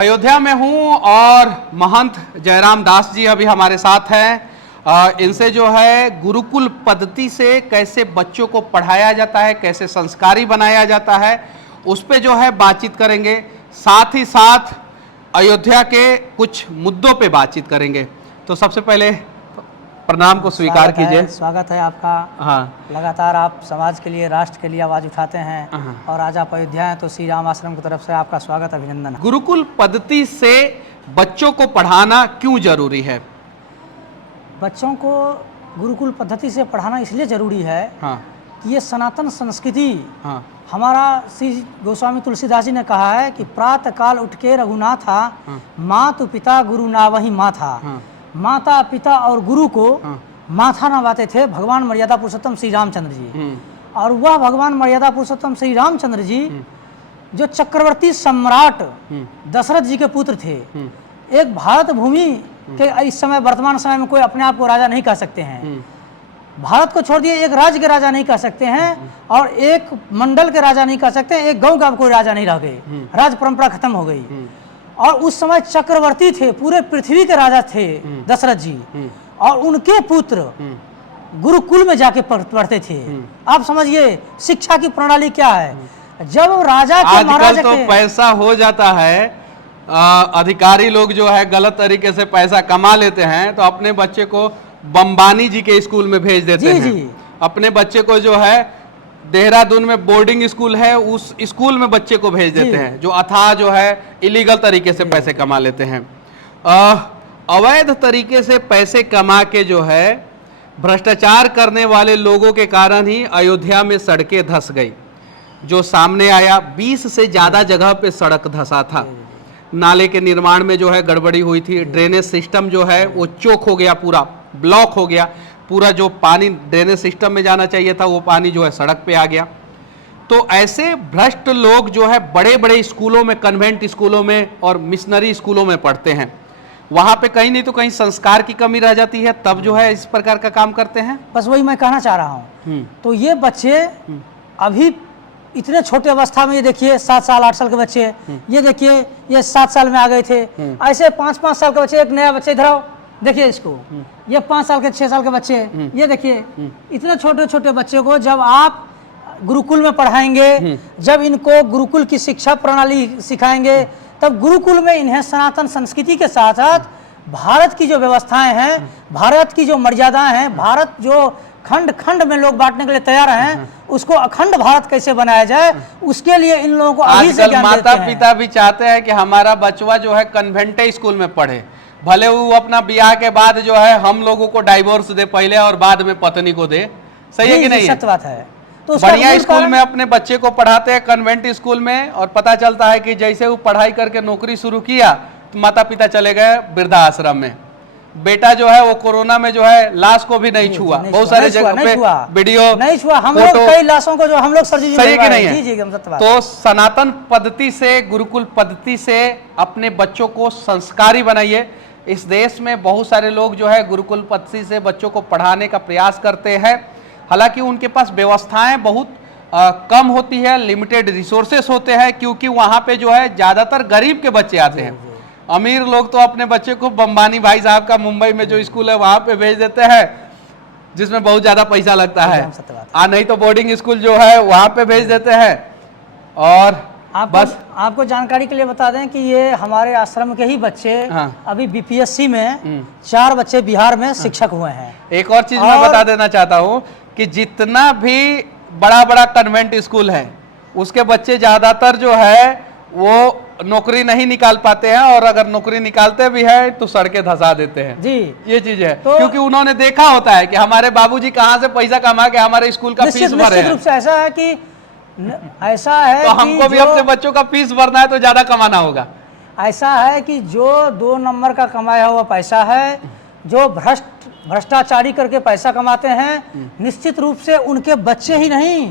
अयोध्या में हूं और महंत जयराम दास जी अभी हमारे साथ हैं। इनसे जो है गुरुकुल पद्धति से कैसे बच्चों को पढ़ाया जाता है, कैसे संस्कारी बनाया जाता है, उस पे जो है बातचीत करेंगे। साथ ही साथ अयोध्या के कुछ मुद्दों पे बातचीत करेंगे। तो सबसे पहले प्रणाम को स्वीकार कीजिए। स्वागत है आपका। हाँ, लगातार आप समाज के लिए, राष्ट्र के लिए आवाज़ उठाते हैं और आज आप अयोध्या हैं, तो श्री राम आश्रम की तरफ से आपका स्वागत, अभिनंदन। गुरुकुल पद्धति से बच्चों को पढ़ाना क्यों जरूरी है? बच्चों को गुरुकुल पद्धति से पढ़ाना इसलिए ज़रूरी है हाँ, कि ये सनातन संस्कृति, हाँ, हमारा श्री गोस्वामी तुलसीदास जी ने कहा है कि प्रातः काल उठ के रघुनाथा, मातु पिता गुरु ना वही माथा। हाँ, माता पिता और गुरु को हाँ, माथा नवाते थे भगवान मर्यादा पुरुषोत्तम श्री रामचंद्र जी। और वह भगवान मर्यादा पुरुषोत्तम श्री रामचंद्र जी जो चक्रवर्ती सम्राट दशरथ जी के पुत्र थे, एक भारत भूमि के इस समय वर्तमान समय में कोई अपने आप को राजा नहीं कह सकते हैं। भारत को छोड़ दिए, एक राज्य के राजा नहीं कह सकते हैं और एक मंडल के राजा नहीं कह सकते, एक गांव का कोई राजा नहीं रह गए, राज परंपरा खत्म हो गई। और उस समय चक्रवर्ती थे, पूरे पृथ्वी के राजा थे दशरथ जी, और उनके पुत्र गुरुकुल में जाके पढ़ते थे। आप समझिए शिक्षा की प्रणाली क्या है। जब राजा के महाराज आजकल तो पैसा हो जाता है, अधिकारी लोग जो है गलत तरीके से पैसा कमा लेते हैं, तो अपने बच्चे को बम्बानी जी के स्कूल में भेज देते हैं। जी। अपने बच्चे को जो है देहरादून में बोर्डिंग स्कूल है, उस स्कूल में बच्चे को भेज देते हैं, जो अथाह जो है इलीगल तरीके से पैसे कमा लेते हैं। अवैध तरीके से पैसे कमा के जो है भ्रष्टाचार करने वाले लोगों के कारण ही अयोध्या में सड़कें धंस गई। जो सामने आया 20 से ज़्यादा जगह पे सड़क धंसा था। नाले के निर्माण में जो है गड़बड़ी हुई थी, ड्रेनेज सिस्टम जो है वो चोक हो गया, पूरा ब्लॉक हो गया, पूरा जो पानी ड्रेनेज सिस्टम में जाना चाहिए था वो पानी जो है सड़क पे आ गया। तो ऐसे भ्रष्ट लोग जो है बड़े बड़े स्कूलों में, कन्वेंट स्कूलों में और मिशनरी स्कूलों में पढ़ते हैं। वहाँ पे कहीं नहीं तो कहीं संस्कार की कमी रह जाती है, तब जो है इस प्रकार का काम करते हैं। बस वही मैं कहना चाह रहा हूँ। तो ये बच्चे अभी इतने छोटे अवस्था में, ये देखिए 7 साल 8 साल के बच्चे, ये देखिए ये 7 साल में आ गए थे। ऐसे 5-5 साल के बच्चे, एक नया बच्चे इधर आओ, देखिए इसको, ये 5 साल के 6 साल के बच्चे, ये देखिए इतने छोटे छोटे बच्चे को जब आप गुरुकुल में पढ़ाएंगे, जब इनको गुरुकुल की शिक्षा प्रणाली सिखाएंगे, तब गुरुकुल में इन्हें सनातन संस्कृति के साथ साथ भारत की जो व्यवस्थाएं हैं, भारत की जो मर्यादाएं हैं, भारत जो खंड खंड में लोग बांटने के लिए तैयार हैं, उसको अखंड भारत कैसे बनाया जाए, उसके लिए इन लोगों को अभी से ज्ञान देते हैं। माता पिता भी चाहते हैं कि हमारा बचवा जो है कन्वेंट स्कूल में पढ़े, भले वो अपना ब्याह के बाद जो है हम लोगों को डाइवोर्स दे पहले और बाद में पत्नी को दे। सही है कि नहीं? सत्य बात है। तो बढ़िया स्कूल में अपने बच्चे को पढ़ाते हैं, कन्वेंट स्कूल में, और पता चलता है कि जैसे वो पढ़ाई करके नौकरी शुरू किया तो माता पिता चले गए वृद्धा आश्रम में। बेटा जो है वो कोरोना में जो है लाश को भी नहीं छुआ, बहुत सारे जगह पे वीडियो नहीं छुआ, हम लोग कई लाशों को जो हम लोग सर्जरी सही कि नहीं है? जी जी, तो सनातन पद्धति से, गुरुकुल पद्धति से अपने बच्चों को संस्कारी बनाइए। इस देश में बहुत सारे लोग जो है गुरुकुल पद्धति से बच्चों को पढ़ाने का प्रयास करते हैं, हालांकि उनके पास व्यवस्थाएं बहुत कम होती है, लिमिटेड रिसोर्सेस होते हैं, क्योंकि वहाँ पे जो है ज़्यादातर गरीब के बच्चे आते हैं। अमीर लोग तो अपने बच्चे को बम्बानी भाई साहब का मुंबई में जो स्कूल है वहाँ पे भेज देते हैं, जिसमें बहुत ज़्यादा पैसा लगता है, नहीं तो बोर्डिंग स्कूल जो है वहाँ पे भेज देते हैं। और बस आपको जानकारी के लिए बता दें कि ये हमारे आश्रम के ही बच्चे अभी बीपीएससी में 4 बच्चे बिहार में शिक्षक हुए हैं। एक और चीज मैं बता देना चाहता हूँ कि जितना भी बड़ा बड़ा कन्वेंट स्कूल है, उसके बच्चे ज्यादातर जो है वो नौकरी नहीं निकाल पाते हैं, और अगर नौकरी निकालते भी है तो सड़कें धंसा देते हैं। जी, ये चीज है। तो क्योंकि उन्होंने देखा होता है कि हमारे बाबूजी कहाँ से पैसा कमा के हमारे स्कूल का फीस भरे हैं। ऐसा है कि तो हमको भी अपने बच्चों का फीस भरना है तो ज्यादा कमाना होगा। ऐसा है कि जो 2 नंबर का कमाया हुआ पैसा है, जो भ्रष्टाचारी करके पैसा कमाते हैं, निश्चित रूप से उनके बच्चे ही नहीं,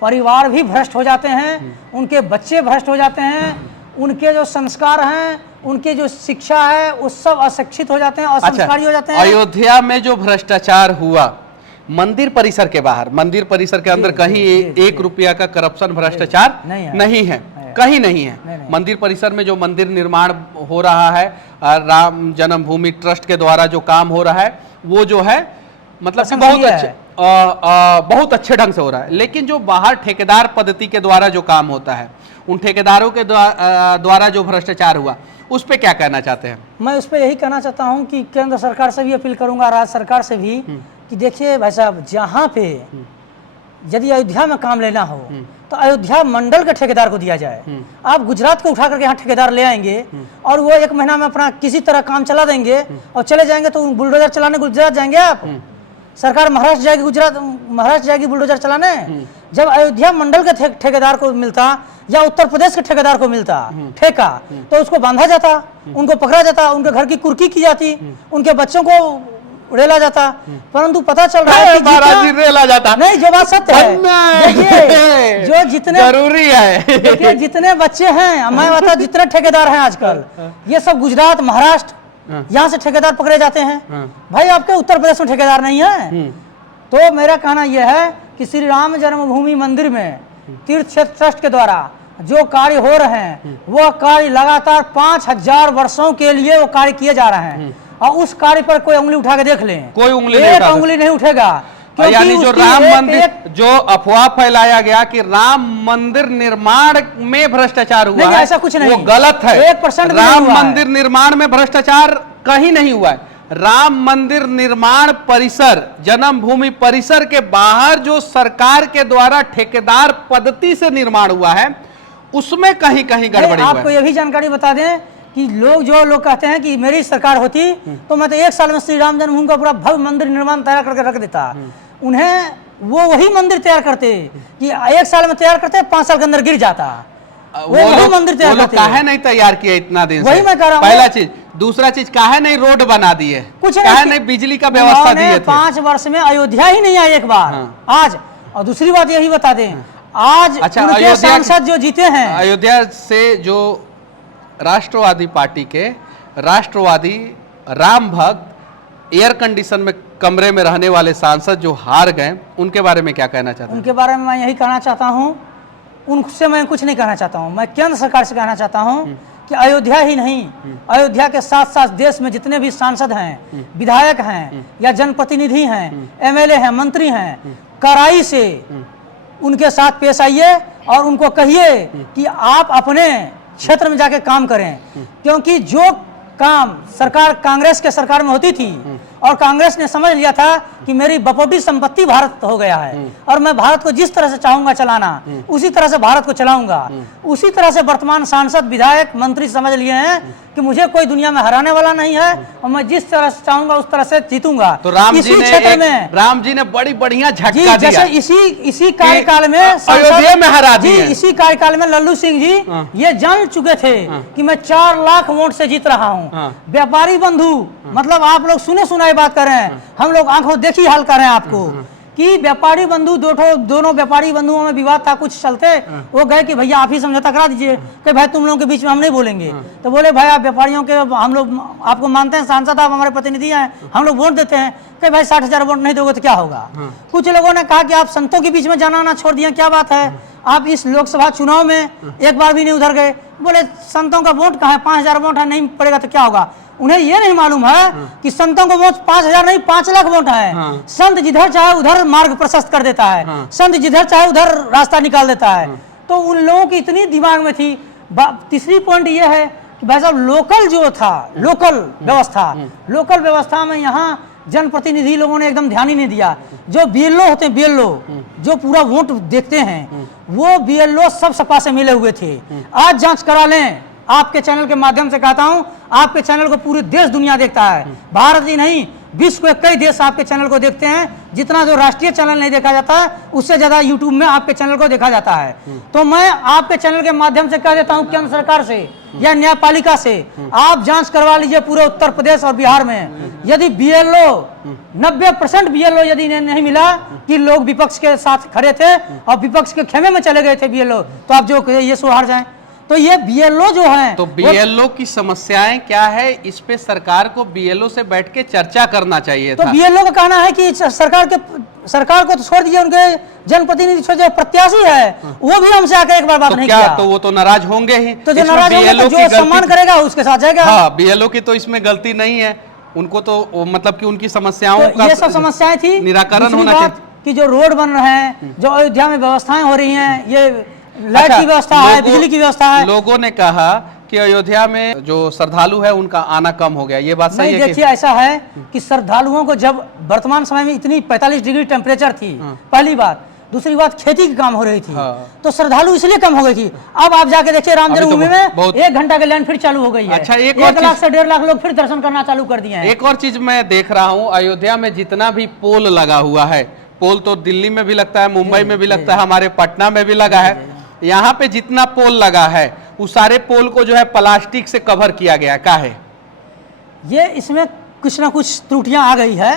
परिवार भी भ्रष्ट हो जाते हैं, उनके बच्चे भ्रष्ट हो जाते हैं, उनके जो संस्कार हैं, उनके जो शिक्षा है, वो सब अशिक्षित हो जाते हैं, असंस्कारी हो जाते हैं। अयोध्या में जो भ्रष्टाचार हुआ मंदिर परिसर के बाहर, मंदिर परिसर के अंदर कहीं 1 रुपया का करप्शन भ्रष्टाचार नहीं है। कहीं नहीं है। नहीं। मंदिर परिसर में जो मंदिर निर्माण हो रहा है राम जन्मभूमि ट्रस्ट के द्वारा जो काम हो रहा है वो जो है मतलब कि बहुत अच्छे बहुत अच्छे ढंग से हो रहा है। लेकिन जो बाहर ठेकेदार पद्धति के द्वारा जो काम होता है, उन ठेकेदारों के द्वारा जो भ्रष्टाचार हुआ, उस पे क्या कहना चाहते हैं? मैं उस पर यही कहना चाहता हूं कि केंद्र सरकार से भी अपील करूंगा, राज्य सरकार से भी, कि देखिए भाई साहब, जहां पे यदि अयोध्या में काम लेना हो तो अयोध्या मंडल के ठेकेदार को दिया जाए। आप गुजरात को उठा करके यहाँ ठेकेदार ले आएंगे और वो 1 महीना में अपना किसी तरह काम चला देंगे और चले जाएंगे, तो बुलडोजर चलाने गुजरात जाएंगे आप? सरकार महाराष्ट्र जाएगी, गुजरात महाराष्ट्र जाएगी बुलडोजर चलाने? जब अयोध्या मंडल के ठेकेदार को मिलता या उत्तर प्रदेश के ठेकेदार को मिलता ठेका, तो उसको बांधा जाता, उनको पकड़ा जाता, उनके घर की कुर्की की जाती, उनके बच्चों को रेला जाता। परंतु पता चल रहा है कि रेला जाता नहीं, जो बात सत्य है, देखिए जो जितने जरूरी है, देखिए जितने बच्चे हैं, मैं बता, जितने ठेकेदार हैं आजकल, ये सब गुजरात महाराष्ट्र यहाँ से ठेकेदार पकड़े जाते हैं। भाई आपके उत्तर प्रदेश में ठेकेदार नहीं है। तो मेरा कहना यह है कि श्री राम जन्मभूमि मंदिर में तीर्थ क्षेत्र ट्रस्ट के द्वारा जो कार्य हो रहे हैं, वो कार्य लगातार 5000 वर्षों के लिए वो कार्य किए जा रहे हैं, और उस कार्य पर कोई उंगली उठा के देख लें, कोई उंगली नहीं उठेगा। यानी जो राम मंदिर, जो अफवाह फैलाया गया कि राम मंदिर निर्माण में भ्रष्टाचार हुआ है, ऐसा कुछ नहीं, वो गलत है। 1% राम मंदिर निर्माण में भ्रष्टाचार कहीं नहीं हुआ है। राम मंदिर निर्माण परिसर, जन्मभूमि परिसर के बाहर जो सरकार के द्वारा ठेकेदार पद्धति से निर्माण हुआ है, उसमें कहीं कहीं गड़बड़ी हुई है। आपको यह भी जानकारी बता दें कि जो लोग कहते हैं कि मेरी सरकार होती तो मैं तो 1 साल में श्री राम जन्मभूमि का पूरा भव्य मंदिर निर्माण तैयार करके रख देता, उन्हें वो वही मंदिर तैयार करते कि 1 साल में तैयार करते, 5 साल के अंदर गिर जाता। वो मंदिर तैयार करते, काहे नहीं तैयार किया इतना दिन वही मैं कह रहा हूं। पहला चीज। दूसरा चीज, काहे नहीं रोड बना दिए, कुछ नहीं बिजली का व्यवस्था दिए थे। 5 वर्ष में अयोध्या ही नहीं आए एक बार आज। और दूसरी बात यही बता दें, आज उनके सांसद जो जीते हैं, अयोध्या से जो राष्ट्रवादी पार्टी के राष्ट्रवादी राम भक्त एयर कंडीशन में कमरे में रहने वाले सांसद जो हार गए, उनके बारे में क्या कहना चाहते हैं? उनके बारे में मैं यही कहना चाहता हूं, उनसे मैं कुछ नहीं कहना चाहता हूं, मैं केंद्र सरकार से कहना चाहता हूं कि अयोध्या ही नहीं, अयोध्या के साथ साथ देश में जितने भी सांसद हैं, विधायक हैं या जनप्रतिनिधि हैं, MLA हैं, मंत्री हैं, कड़ाई से उनके साथ पेश आइए और उनको कहिए कि आप अपने क्षेत्र में जाके काम करें। क्योंकि जो काम सरकार कांग्रेस के सरकार में होती थी और कांग्रेस ने समझ लिया था कि मेरी बपोटी संपत्ति भारत हो गया है और मैं भारत को जिस तरह से चाहूंगा चलाना, उसी तरह से भारत को चलाऊंगा, उसी तरह से वर्तमान सांसद विधायक मंत्री समझ लिए हैं कि मुझे कोई दुनिया में हराने वाला नहीं है और मैं जिस तरह से चाहूंगा उस तरह से जीतूंगा। तो राम जी ने बड़ी बढ़िया झटका दिया। जैसे इसी कार्यकाल में अयोध्या में हरा दिए। इसी कार्यकाल में लल्लू सिंह जी ये जान चुके थे कि मैं 4 लाख वोट से जीत रहा हूँ। व्यापारी बंधु, मतलब आप लोग सुने सुनाई बात कर रहे हैं, हम लोग आंखों देखी हाल कर रहे हैं आपको कि व्यापारी बंधु दोनों व्यापारी बंधुओं में विवाद था, कुछ चलते वो गए कि भैया आप ही समझौता करा दीजिए कि भाई तुम लोगों के बीच में हम नहीं बोलेंगे। तो बोले भाई आप व्यापारियों के, हम लोग आपको मानते हैं, सांसद आप हमारे प्रतिनिधि हैं, हम लोग वोट देते हैं कि भाई 60,000 वोट नहीं दोगे तो क्या होगा। कुछ लोगों ने कहा कि आप संतों के बीच में जाना ना छोड़ दिया, क्या बात है, आप इस लोकसभा चुनाव में एक बार भी नहीं उधर गए। बोले संतों का वोट कहाँ है, 5,000 वोट है, नहीं पड़ेगा तो क्या होगा। उन्हें ये नहीं मालूम है कि संतों को वोट 5,000 नहीं 5 लाख वोट है। संत जिधर चाहे उधर मार्ग प्रशस्त कर देता है, संत जिधर चाहे उधर रास्ता निकाल देता है। तो उन लोगों की इतनी दिमाग में थी। तीसरी पॉइंट ये है कि भाई साहब लोकल जो था, लोकल व्यवस्था में यहाँ जनप्रतिनिधि लोगों ने एकदम ध्यान ही नहीं दिया। जो BLO होते हैं, BLO जो पूरा वोट देखते हैं, वो BLO सब सपा से मिले हुए थे। आज जांच करा लें, आपके चैनल के माध्यम से कहता हूं, आपके चैनल को पूरी देश दुनिया देखता है, भारत ही नहीं विश्व के कई देश आपके चैनल को देखते हैं। जितना जो राष्ट्रीय चैनल नहीं देखा जाता है, उससे ज्यादा यूट्यूब में आपके चैनल को देखा जाता है। तो मैं आपके चैनल के माध्यम से कह देता हूं केंद्र सरकार से या न्यायपालिका से, आप जांच करवा लीजिए पूरे उत्तर प्रदेश और बिहार में। यदि BLO 90% BLO यदि नहीं मिला कि लोग विपक्ष के साथ खड़े थे और विपक्ष के खेमे में चले गए थे BLO, तो आप जो ये सो हार जाए। तो ये बीएलओ जो है, तो बीएलओ की समस्याएं क्या है, इस पे सरकार को बीएलओ से बैठ के चर्चा करना चाहिए तो था। बीएलओ का कहना है कि सरकार को तो छोड़ दीजिए, उनके जनप्रतिनिधि जो प्रत्याशी है वो भी हमसे आकर एक बार बात तो नहीं क्या किया। तो वो तो नाराज होंगे ही। तो जो इसमें नाराज होंगे तो BLO की जो सम्मान गलती- करेगा उसके साथ जाएगा। हाँ, बीएलओ की तो इसमें गलती नहीं है, उनको तो मतलब कि उनकी समस्याओं तो का ये सब समस्याएं थी। निराकरण दूसरी होना बात चाहिए। कि जो रोड बन रहे हैं, जो अयोध्या में व्यवस्थाएं हो रही हैं, ये लाइट अच्छा, की व्यवस्था है, बिजली की व्यवस्था है। लोगों ने कहा कि अयोध्या में जो श्रद्धालु है उनका आना कम हो गया, ये बात सही नहीं, है देखिए ऐसा है कि श्रद्धालुओं को जब वर्तमान समय में इतनी 45 डिग्री टेम्परेचर थी, पहली बात, दूसरी बात खेती की काम हो रही थी, तो श्रद्धालु इसलिए कम हो गई थी। अब आप जाके देखिए राम जन्मभूमि में 1 घंटा की लाइन फिर चालू हो गई है। अच्छा, 1 लाख से 1.5 लाख लोग फिर दर्शन करना चालू कर दिए हैं। एक और चीज मैं देख रहा हूँ, अयोध्या में जितना भी पोल लगा हुआ है, पोल तो दिल्ली में भी लगता है, मुंबई में भी लगता है, हमारे पटना में भी लगा है, यहाँ पे जितना पोल लगा है उस सारे पोल को जो है प्लास्टिक से कवर किया गया, क्या है ये इसमें कुछ ना कुछ त्रुटियां आ गई है।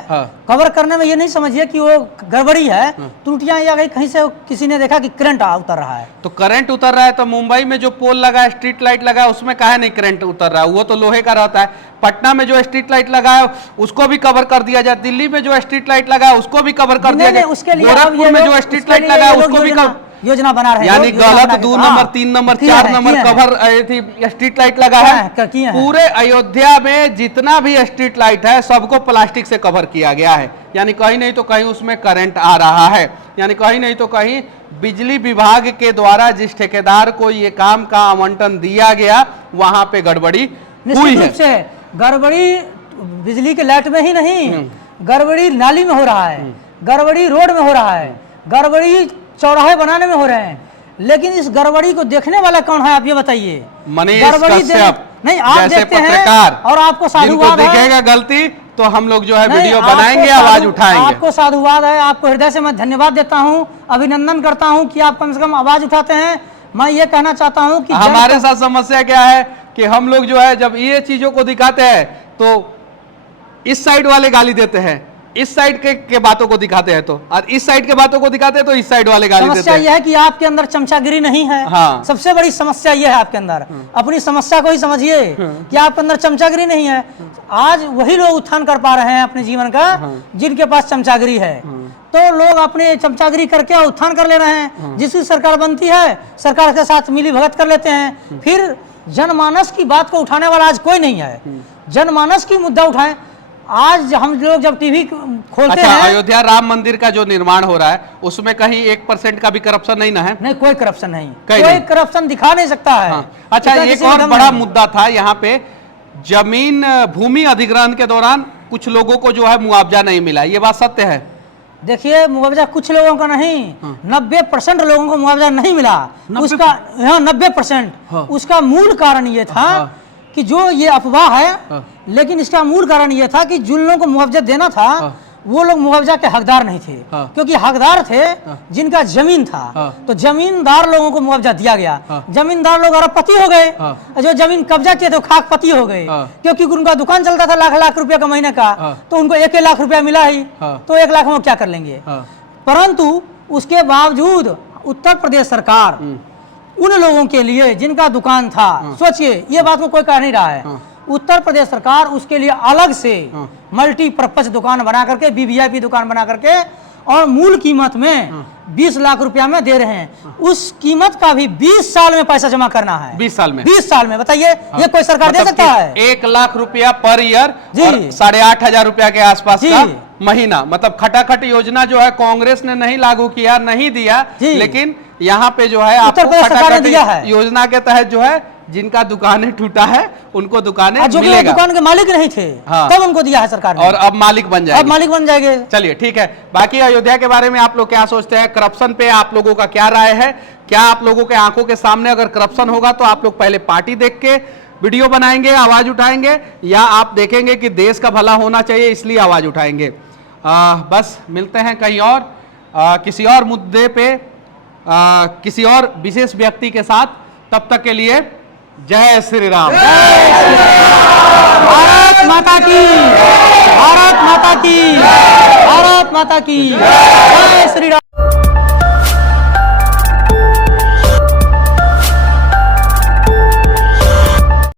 कवर करने में ये नहीं समझिए कि वो गड़बड़ी है, त्रुटियां आ गई, कहीं से किसी ने देखा कि करंट उतर रहा है। तो करंट उतर रहा है, तो मुंबई में जो पोल लगा है, स्ट्रीट लाइट लगा है, उसमें काहे नहीं करंट उतर रहा है, वो तो लोहे का रहता है। पटना में जो स्ट्रीट लाइट लगा है उसको भी कवर कर दिया जाए, दिल्ली में जो स्ट्रीट लाइट लगा है उसको भी कवर कर दिया जाए, गोरखपुर में जो स्ट्रीट लाइट लगा है उसको भी योजना बना रहे हैं, यानी गलत 2 number 3 number 4 number cover street light लगा है। पूरे अयोध्या में जितना भी स्ट्रीट लाइट है सबको प्लास्टिक से कवर किया गया है, यानी कहीं नहीं तो कहीं उसमें करंट आ रहा है, यानी कहीं नहीं तो कहीं बिजली विभाग के द्वारा जिस ठेकेदार को ये काम का आवंटन दिया गया वहां पे गड़बड़ी हुई है। गड़बड़ी बिजली के लाइट में ही नहीं, गड़बड़ी नाली में हो रहा है, गड़बड़ी रोड में हो रहा है, गड़बड़ी चौराहे बनाने में हो रहे हैं, लेकिन इस गड़बड़ी को देखने वाला कौन है, आप ये बताइए। गड़बड़ी नहीं, आप देखते हैं और आपको साधुवाद है, दिखेगा गलती तो हम लोग जो है वीडियो बनाएंगे, आवाज उठाएंगे। आपको साधुवाद है, आपको हृदय से मैं धन्यवाद देता हूं, अभिनंदन करता हूं कि आप कम से कम आवाज उठाते हैं। मैं ये कहना चाहता हूं कि हमारे साथ समस्या क्या है कि हम लोग जो है जब ये चीजों को दिखाते हैं तो इस साइड वाले गाली देते हैं, इस साइड के बातों को दिखाते हैं तो, और इस साइड के बातों को दिखाते हैं तो इस साइड वाले गाली देते हैं। समस्या यह है कि आपके अंदर चमचागिरी नहीं है। हाँ। सबसे बड़ी समस्या यह है आपके अंदर, अपनी समस्या को ही समझिए कि आपके अंदर चमचागिरी नहीं है। आज वही लोग उत्थान कर पा रहे हैं अपने जीवन का जिनके पास चमचागिरी है, तो लोग अपने चमचागिरी करके उत्थान कर ले रहे हैं। जिसकी सरकार बनती है सरकार के साथ मिली भगत कर लेते हैं, फिर जनमानस की बात को उठाने वाला आज कोई नहीं है। जनमानस की मुद्दा उठाएं। आज हम लोग जब टीवी खोलते हैं, अयोध्या राम मंदिर का जो निर्माण हो रहा है उसमें कहीं 1% का भी करप्शन नहीं ना है? नहीं, कोई करप्शन नहीं, कोई करप्शन दिखा नहीं सकता है। हाँ। अच्छा, एक और बड़ा मुद्दा था यहाँ पे, जमीन भूमि अधिग्रहण के दौरान कुछ लोगों को जो है मुआवजा नहीं मिला, ये बात सत्य है? देखिए, मुआवजा कुछ लोगों का नहीं, 90% लोगों को मुआवजा नहीं मिला। उसका 90%। उसका मूल कारण ये था कि जो ये अफवाह है, लेकिन इसका मूल कारण ये था कि जिन लोगों को मुआवजा देना था वो लोग मुआवजा के हकदार नहीं थे, क्योंकि हकदार थे जिनका जमीन था, तो जमींदार लोगों को मुआवजा दिया गया। जमींदार लोग अरबपति हो गए, जो जमीन कब्जा किए थे खाकपति हो गए, क्योंकि उनका दुकान चलता था लाख लाख रुपया का महीने का, तो उनको 1 लाख रुपया मिला ही, तो 1 लाख में क्या कर लेंगे। परंतु उसके बावजूद उत्तर प्रदेश सरकार उन लोगों के लिए जिनका दुकान था, सोचिए, ये बात को कोई कह नहीं रहा है, उत्तर प्रदेश सरकार उसके लिए अलग से मल्टीपर्पज दुकान बना करके, वीवीआईपी दुकान बना करके, और मूल कीमत में 20 लाख रुपया में दे रहे हैं। उस कीमत का भी 20 साल में पैसा जमा करना है। 20 साल में? 20 साल में बताइए, ये कोई सरकार दे सकता है? 1 लाख रुपया पर ईयर, 8,500 रुपया के आसपास का महीना। मतलब खटाखट योजना जो है कांग्रेस ने नहीं लागू किया, नहीं दिया, लेकिन यहाँ पे जो है उत्तर प्रदेश सरकार ने दिया है। योजना के तहत जो है जिनका दुकानें टूटा है उनको दुकानें जो मिलेगा। दुकान के मालिक नहीं थे, तब उनको दिया है सरकार ने, और अब मालिक बन जाएंगे। अब मालिक बन जाएंगे। चलिए, ठीक है। बाकी अयोध्या के बारे में आप लोग क्या सोचते हैं? करप्शन पे आप लोगों का क्या राय है? क्या आप लोगों के आंखों के सामने अगर करप्शन होगा तो आप लोग पहले पार्टी देख के वीडियो बनाएंगे, आवाज उठाएंगे, या आप देखेंगे कि देश का भला होना चाहिए इसलिए आवाज उठाएंगे? बस मिलते हैं कहीं और किसी और मुद्दे पे किसी और विशेष व्यक्ति के साथ। तब तक के लिए जय श्री राम। भारत माता की, भारत माता की, भारत माता की, जय श्री राम।